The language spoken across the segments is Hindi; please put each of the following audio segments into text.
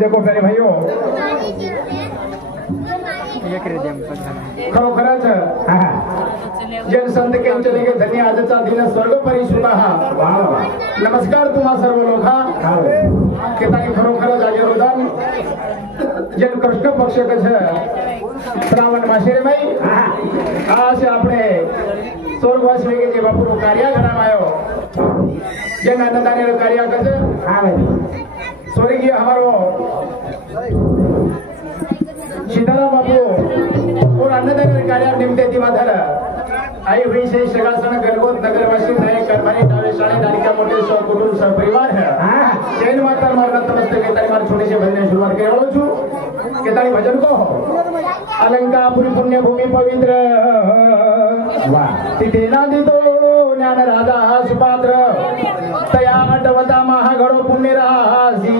देखो प्यारे भाइयों खरोखरच जन संत के चले गए धन्य आजचा दिन स्वर्ग परिसुता नमस्कार तुम्हा सर्व लोका केतानी खरोखरच आज रोदान जन कृष्ण पक्ष कछ श्रावण मासे भाई आज આપણે સ્વર્ગવાસ લઈ જે બાપુનો કાર્ય કરાવાયો જન આનંદાને કાર્ય કછ स्वर्गीय हमारो सीताराम बापू और अन्नदान कार्य निमित्ते दिवाधर आई हुई से सगासन गलगोत नगरवासी नए करमानी डावे शाळे दारिका मोटे सौ कुटुंब सह परिवार है जैन माता मारा नमस्ते के तारी मार छोटे से भजन शुरुआत करवालो छु के तारी भजन को अलंकापुरी पुण्य भूमि पवित्र वाह तिथे नादी तो ज्ञान राजा सुपात्र तया अटवता महागणो पुण्य राशी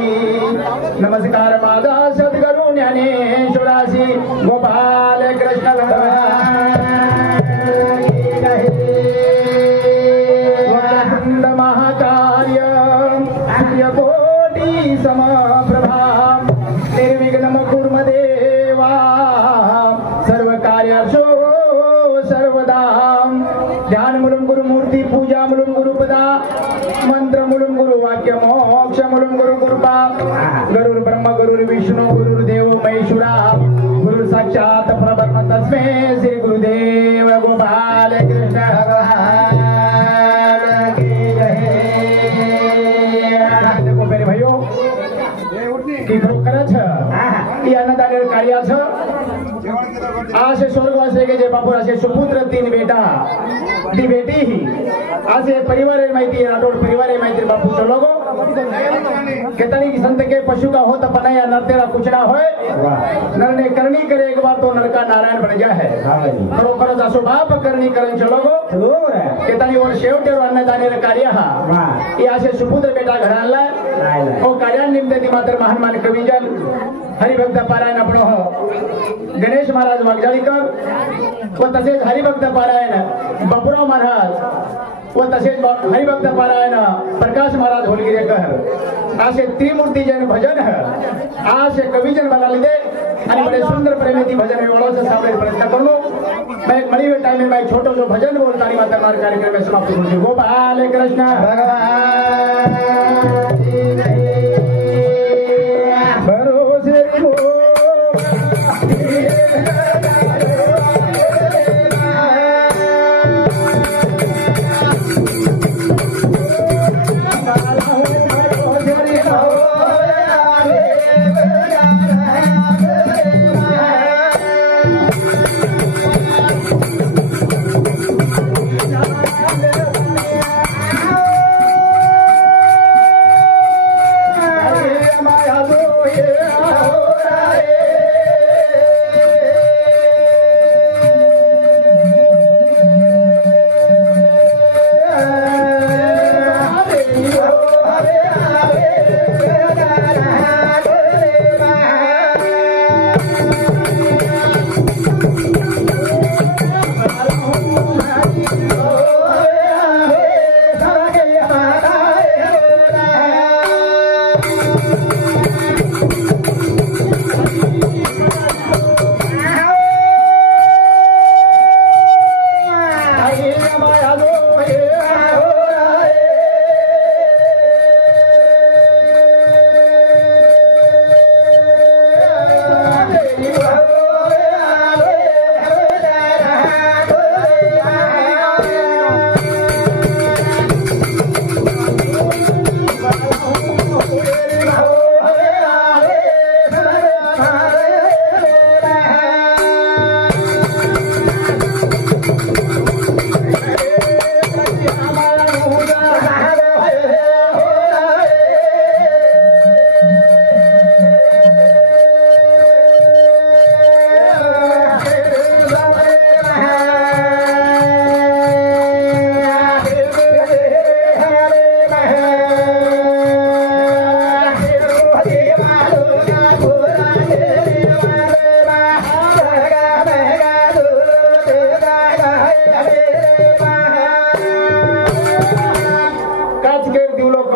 नमस्कार माझा सद्गुरु ज्ञानेश्वराशी गोपाल कृष्ण वक्रतुंड महाकार्य सूर्यकोटि समप्रभा निर्विघ्नं कुरु देवा सर्व कार्यर्षु सर्वदा ध्यान मूलम गुरु मूर्ति पूजा मूलम गुरु पदा मंत्र मूलम गुरु वाक्य मोक्ष मूलम गुरु कृपा गुरु ब्रह्म गुरु विष्णु गुरु देव महेश्वरा गुरु साक्षात परब्रह्म तस्मै श्री गुरुदेव गोपाल कृष्ण भगवान की जय। देखो मेरे भाइयों की खरोखरच ई अन्नदान कार्याच आज स्वर्गवास के जे बापू असे सुपुत्र तीन बेटा ती बेटी ही आज परिवार माहिती राठोड परिवार माहिती बापू चलो गो केतनी की संत के पशु का होत पनाया नर तेरा कुछ ना होए नर ने करनी करे एक बार तो नर का नारायण बन गया है खरोखर असो बाप करनी करन चलो गो केतनी और शेवटे अन्नदान कार्य हा ये असे सुपुत्र बेटा घराला ओ कार्यानिमित्त ती मात्र महान मान कविजन हरिभक्त पारायण आपण गणेश महाराज वागजाळीकर व तसेच हरिभक्त पारायण बापूराव महाराज व तसेच हरिभक्त पारायण प्रकाश महाराज होलगिरेकर असे त्रिमूर्ति जन भजन है आज कविजन बना ले आणि बड़े सुंदर प्रेमी भजन है वालों से सामने प्रयत्न करूं मैं मणि हुए टाइम में मैं छोटो जो भजन बोलता नहीं माता मार कार्यक्रम में समाप्त करूं गोपाल कृष्ण भगवान भरोसे हो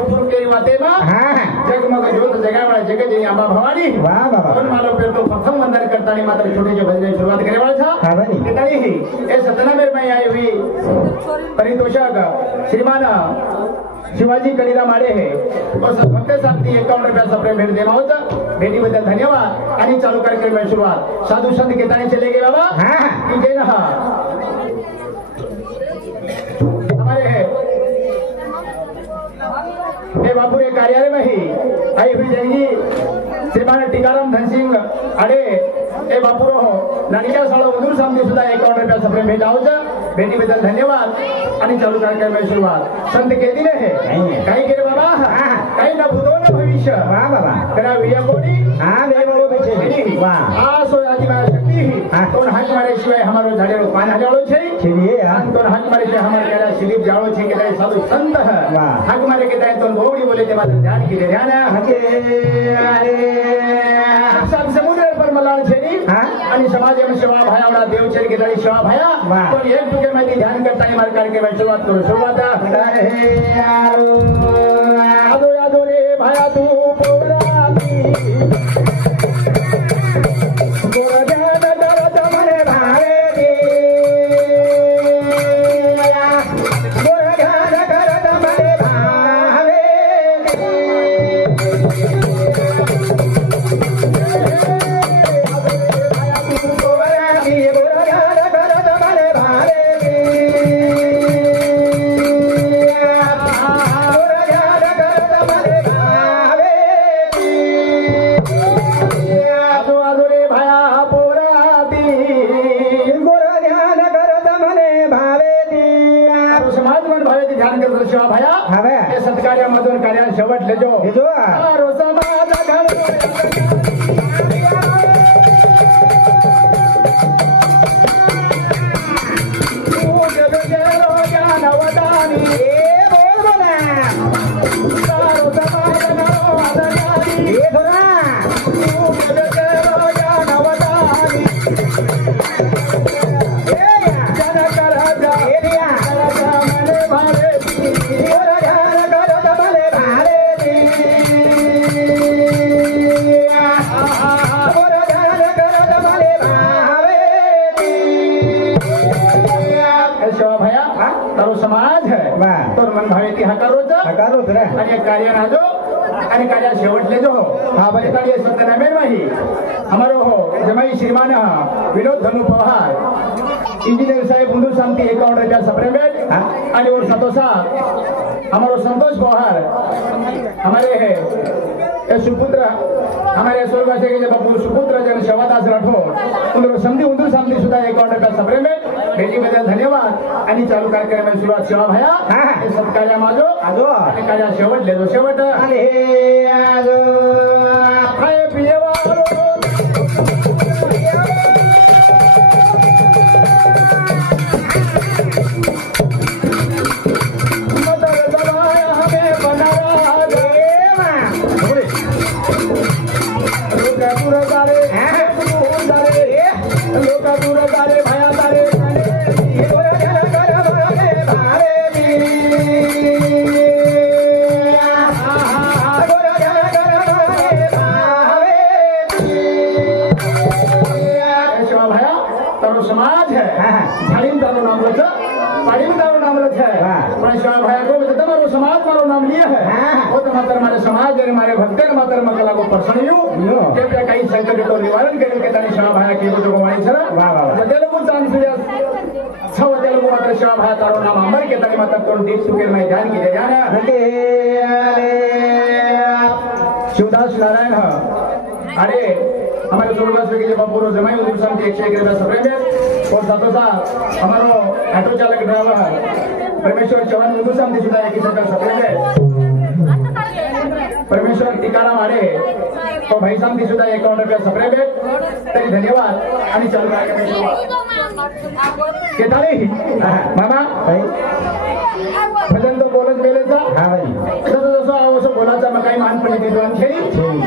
बापू के वाते मा जगमग ज्योत जगावड़ा जगत जी अंबा भवानी वाह बाबा और मालो पेर तो प्रथम वंदन करता नहीं मात्र छोटे जो भजन शुरुआत करे वाला था हां भाई कितनी ही ये सतनामेर में आई हुई परितोषक श्रीमान शिवाजी कलिरा मारे है और भक्त साहब की 51 रुपया सप्रे भेट देना होता भेटी बदल धन्यवाद आणि चालू करके मैं शुरुआत साधु संत के ताने चले गए बाबा कि दे रहा हमारे है ये बापू के कार्यालय में ही आई हुई जाएगी श्रीमान टीकाराम धनसिंह अरे ए बापू रो नानिका सालो मधुर सामने सुद्धा 51 रुपया सप्रे भेटा होता भेटी बदल धन्यवाद आणि चालू करके मैं शुरुआत संत के दिले है काही के बाबा काही ना भूतो ना भविष्य वाह बाबा करा विया कोणी हां वे बोलो बचे वाह आ सो आदि मारा शक्ती तो हाथ मारे शिवाय हमारो झाडेरो पान हजाळो छे छे तो हाथ मारे से हमार केला स्लीप जाळो छे के ताई साधु संत वाह हाथ मारे के ताई तो गोवडी बोले ते मात्र ध्यान की ध्यान हके अरे सब समुद्र पर मलाड छे नी आणि समाज में सेवा भायावडा देवचर के ताई सेवा भाया तो एक टुके मध्ये ध्यान करता है मार करके मैं शुरुआत करू शुरुआत हे यारो आदो यादो रे भाया तू पोराती सत्कार्यामधून कार्याला शेवट लेजो समाज है तो मन भावे ती हकारोच आणि कार्य नाजो आणि कार्य शेवट लेजो हा बरे ताळी सत्यनामेर माही हमारो हो जमाई श्रीमान विनोद धनु पवार इंजीनियर साहेब बंधु शांति 51 रुपया सप्रे में आणि और सतोषा हमारो संतोष पवार हमारे है सुपुत्र हमारे स्वर्गवासी के बापू सुपुत्र जन शवादास राठोड उनको समधी सामने सुद्धा 51 रुपया सप्रे में भेटी बदल धन्यवाद आणि चालू कार्यक्रम में सुरुवात सेवा भया सत्कार्या माजो आजो आणि कार्या शेवट लेजो शेवट आणि हे आजो खाय पियवारो समाज है झाड़ीम दारो नाम रचा पाड़ीम दारो नाम रचा है मैं शिवा भाया को बता मारो समाज मारो नाम लिया है वो तो मात्र हमारे समाज और हमारे भक्त के मात्र मकला को प्रसन्न हो के पे कई संकट को निवारण करे के तानी शिवा भाया के जो गोवाई सर वाह वाह बदल को चांद सुया छव बदल को मात्र शिवा भाया तारो नाम अमर के तानी मात्र कोन दीप सुके मैं ध्यान की दे जाना शिवदास नारायण अरे हमारे स्वर्गवासी के बापू जमाई उदूर शांति 101 रुपया सप्रे में और साथोसा हमारो ऑटो चालक ड्राइवर परमेश्वर चौहान उदूर शांति सुधा 21 रुपया सप्रे में परमेश्वर टीकाराम आड़े तो भाई शांति सुधा 51 रुपया सप्रे में तरी धन्यवाद आणि चालू के ताली मामा भाई भजन तो बोलत बेलेचा हां भाई जसं आवश्यक बोलाचा मग काही मानपणी विद्वान खेळी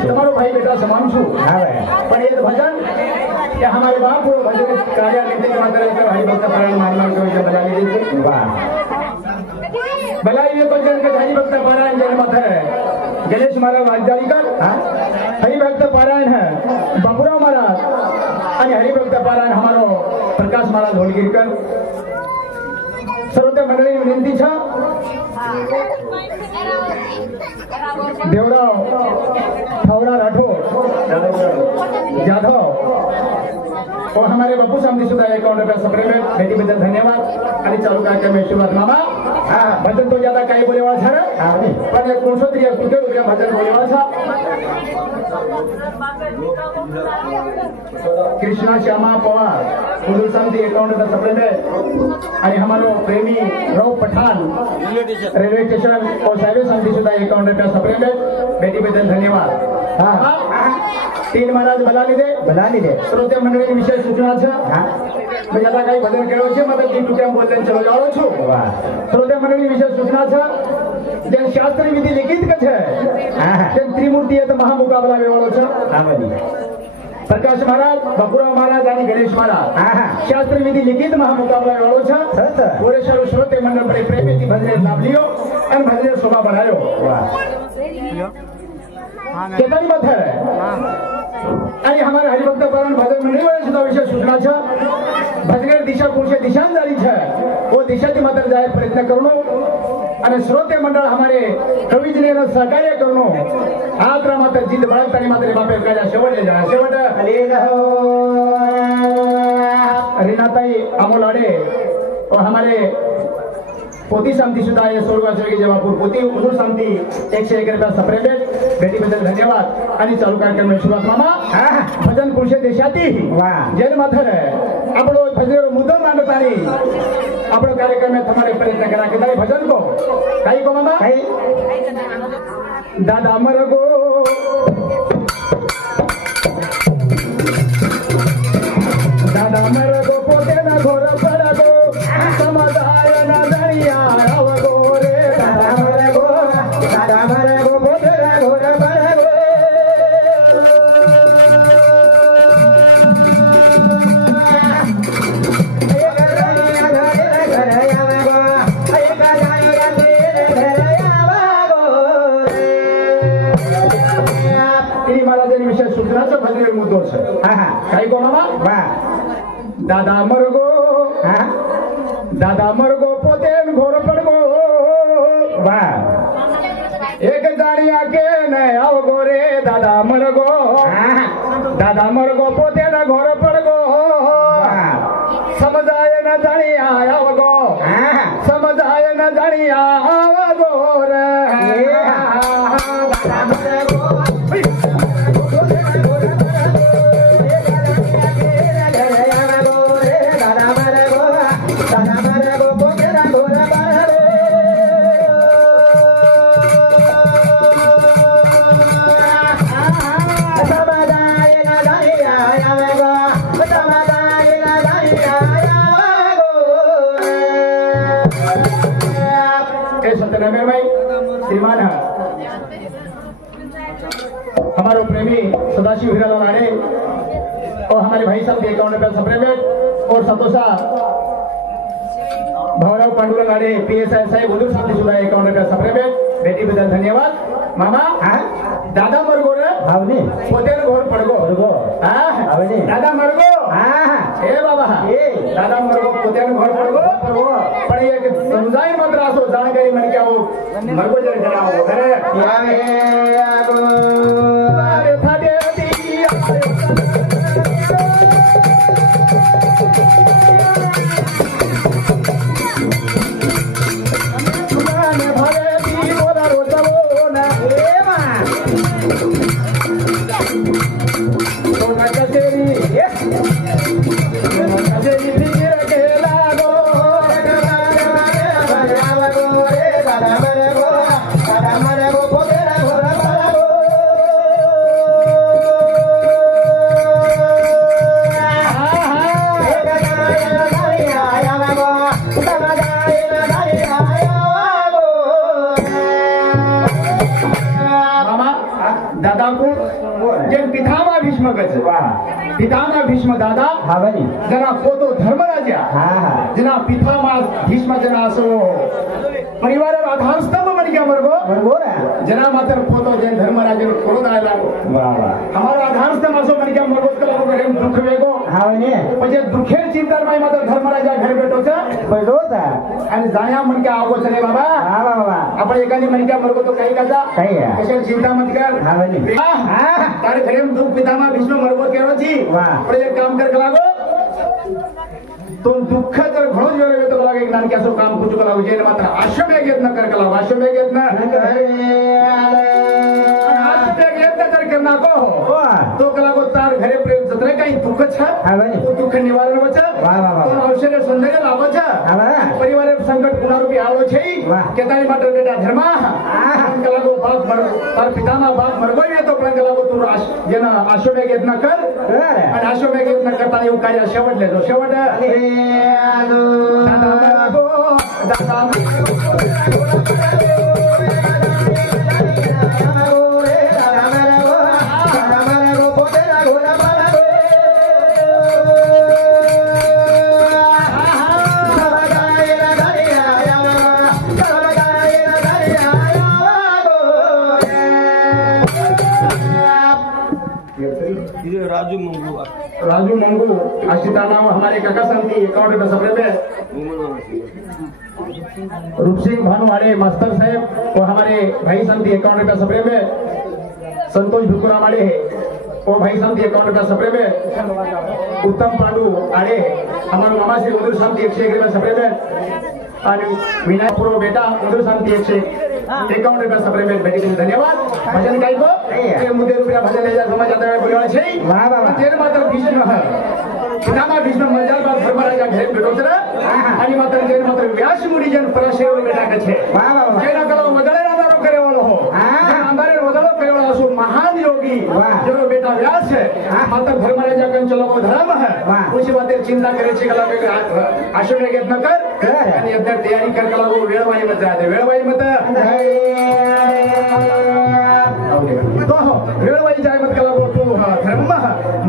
तुम्हारो भाई बेटा समान छु हां भाई पण ये भजन क्या हमारे बाप को भजन कार्य करते के मात्र भाई भक्त पारायण मार मार के बजा ले वाह भलाई को जन के हरिभक्त पारायण जन्मत है गणेश महाराज वाजदारीकर हरिभक्त पारायण है बाबूराव महाराज आणि हरिभक्त पारायण हमारो प्रकाश महाराज होलगीरकर सर्वत्र मंडळी विनंती छा देवराव फावड़ा राठौर जाधव और हमारे बप्पू सामने सुधा अकाउंट रुपया सपरे में बेटी बदल धन्यवाद आणि चालू कार्यक्रम में शुरुआत मामा भजन तो ज्यादा काही बोलेवा छा पण 69 रुपया भजन बोलेवा छा कृष्णा श्यामा पवार हुजूर सामने अकाउंट रुपया सपरे में आणि हमारो प्रेमी रव पठान रेलवे स्टेशन और साइवे सामने सुधा अकाउंट रुपया सपरे में बेटी बदल धन्यवाद तीन महाराज भला लीधे श्रोते मंडळी विशेष सूचना છે मैं ज्यादा काही भजन કર્યો છે मतलब કી ટુકેમ બોલને ચલો જાળો છું શ્રોતે મંડળી વિશેષ सूचना છે જે શાસ્ત્રી વિધિ લિખિત કે છે જે ત્રિમૂર્તિ તો મહામુકાબલા વેવાળો છે प्रकाश महाराज बाबूराव महाराज आणि गणेश महाराज शास्त्र विधी लिखित महामुकाबला वेवाळो છે गोरेश्वर श्रोते मंडळ प्रेमेથી भजने लाभ लियो અને भजने शोभा बढ़ायो केतनी मत है आणि हमारे हरिभक्त पारायण भजन मंडळी वाले सुद्धा विशेष सूचना છે भजनेर दिशा कोणच्या दिशांजारी છે वो दिशाची मात्र जाय प्रयत्न करणो અને श्रोते मंडळ हमारे कविजनेर सहकार्य करणो आत्रा मात्र जिद बाळगतानी मात्र बापे काजा शेवट रीनाताई अमोलाडे और हमारे पोती शांति सुधा ये स्वर्गवासी जवापुर पोती हुजूर शांति 101 रुपया सपरेट बेटी बदल धन्यवाद आणि चालू कार्यक्रम में शुरुआत मामा भजन पुरुषे देशाती जन माथर આપણો ભજનનો મુદ્દો માંડતાની આપણો કાર્યક્રમ में તમારે પ્રયત્ન करा के भजन को काई को मामा काई दादा मरगो दादा मरगो पोते ना घोर पडगो समाधाय ना दरिया आवगो रे दादा मरगो पोते ना घोर पडगो विशेष सूचनाचा भजन मुद्दो છે काही को मामा दादा मरगो पोते घोर पडगो एक जाणिया के न आवगो रे दादा मरगो पोते न घोर पडगो समजाय न जाणिया आवगो समजाय न जाणिया आवगो रे दादा मरगो श्रीमान हमारे प्रेमी सदाशिव हीरालाल आड़े और हमारे भाई साहब के अकाउंट में सप्रेमेट और संतोषा भवराव पांडुरंग आड़े पीएसआई साहब हुजूर साहब सुधा अकाउंट में सप्रेमेट बेटी बदल धन्यवाद मामा दादा मरगो रे आवनी पोते घोर पडगो आवनी दादा मरगो ए बाबा दादा मरगो पोते घोर पडगो पण एक समजाय मात्र असो जाणकारी म्हण की आओ मरगो जरे जणावो अरे यावे आगो अरे थादे पितामह भीष्म दादा जना पोतो धर्मराजा जना पितामह भीष्म जना असो परिवार आधार स्तंभ बन गया बरोबर जना मात्र पोतो जैन धर्मराज क्रोध आला वा वा हमारा आधार स्तंभ असो बन गया मरगो कला को दुख वेगो हाव ने म्हणजे दुखेर चिंतन माय मात्र धर्मराजा घर भेटोच बरोबर आणि जाण्या म्हण के आवो चले बाबा हा वा वा आपण एकाने म्हण के मरगो तो काही काचा काही आहे कशा चिंता मत कर हाव ने तार घरे दुख पितामा भीष्म मरगो केरो छी वाह पण एक काम कर लागो तुम दुःख जर घणो जोर येतो लागे ज्ञान कसो काम कुछ कला उजेन मात्र आश्रमेग यत्न कर कला आश्रमेग यत्न आश्रमेग यत्न कर करना को तो कला को तार घरे प्रेम जत्रे काही दुःख छ तो दुःख निवारण वच तो औषध सौंदर्य लाभ छ परिवार संकट पुनरुपी आलो छै केतानी मात्र बेटा धर्मा कला को बाप मर तार पितामा बाप मरगो येतो पण कला को तू जेना आश्रमेग यत्न कर आणि आश्रमेग यत्न करता येऊ कार्य शेवट लेतो शेवट राजू मंगू आशिता नाम हमारे काका संती अकाउंट में सफरे में रूप सिंह भानुवाड़े मास्टर साहब और हमारे भाई संती अकाउंट में सफरे में संतोष भिकुरा वाले और भाई संती अकाउंट में सफरे में उत्तम पांडू आड़े हमारे मामा श्री उदर शांति 101 में सफरे में आणि विनायक पूर्व बेटा उदर शांति 151 रुपया सफरे में भेटी दिली धन्यवाद भजन काय को ते मुदे रुपया भजन ले जा समाज आता बोलवाळे छै वाह वाह तेर मात्र भीष्म है पितामा भीष्म मरजाल बाद धर्मराजा घरे भेटोतर आणि मात्र तेर मात्र व्यास मुनी जन परशेव बेटा के छै वाह वाह केना कलो वदळे रादारो करे वालो हो अंधारे वदळो करे वालो सो महान योगी जो बेटा व्यास है मात्र धर्मराजा कन चलो धर्म है उसी बातें चिंता करे छै कला आश्रम यत्न कर आणि यत्न तयारी कर कला वेळवाई मत जाते वेळवाई मत तो वेळवाई जाय मत कला तू धर्म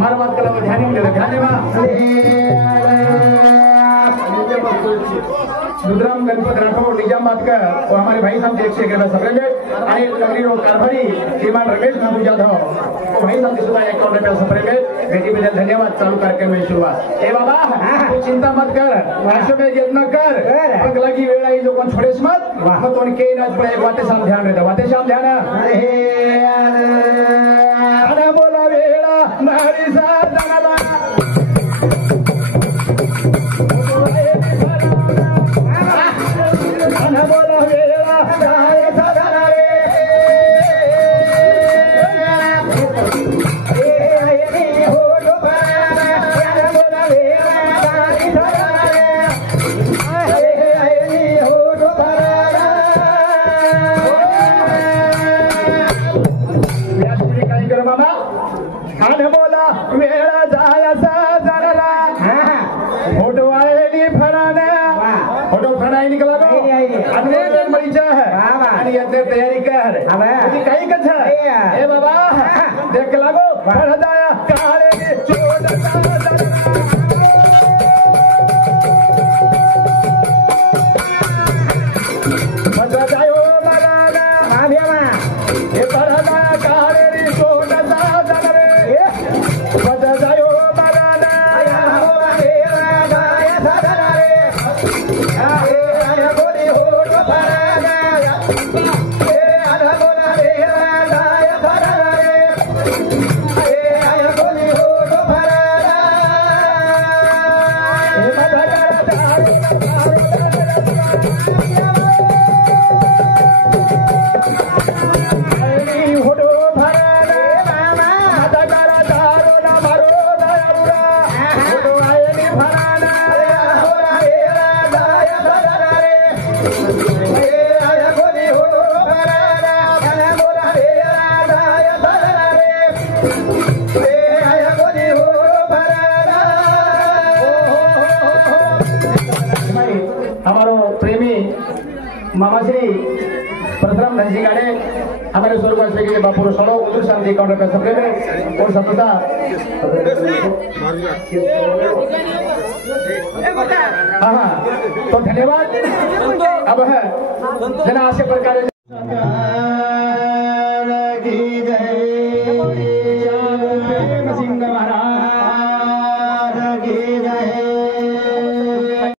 मारवात कला ध्यान रुद्राम गणपत राठौर निजामाबाद का और हमारे भाई साहब 101 रुपया सफरे में आणि नगरी रोड कारभारी श्रीमान रमेश नाथू जाधव और भाई साहब सुधा 51 रुपया सफरे में बेटी बदल धन्यवाद चालू कार्यक्रम में शुरुआत ए बाबा तू चिंता मत कर आशो में यत्न कर पग लगी वेळा ही जो कोण छोडेस मत मग तो के नाच पडे वाते शाम ध्यान रहता वाते शाम ध्यान अरे बोला वेळा नारी सा जनाला तैयारी कर काही कथा हे बाबा देख लागो पडदाया काळे चोडता पडदायो मराना आभ्यामा हे पडदाया काळे चोडता जगरे पडदायो मराना या हो देवा दाया सदरे आया गोरी हो तो परागा हो मामा श्री परशुराम धन जी गाड़े हमारे स्वर्गवास के बापू सड़ो उधर शांति काउंटर पे सफरे में और सतता हाँ तो धन्यवाद अब है जना आशे प्रकार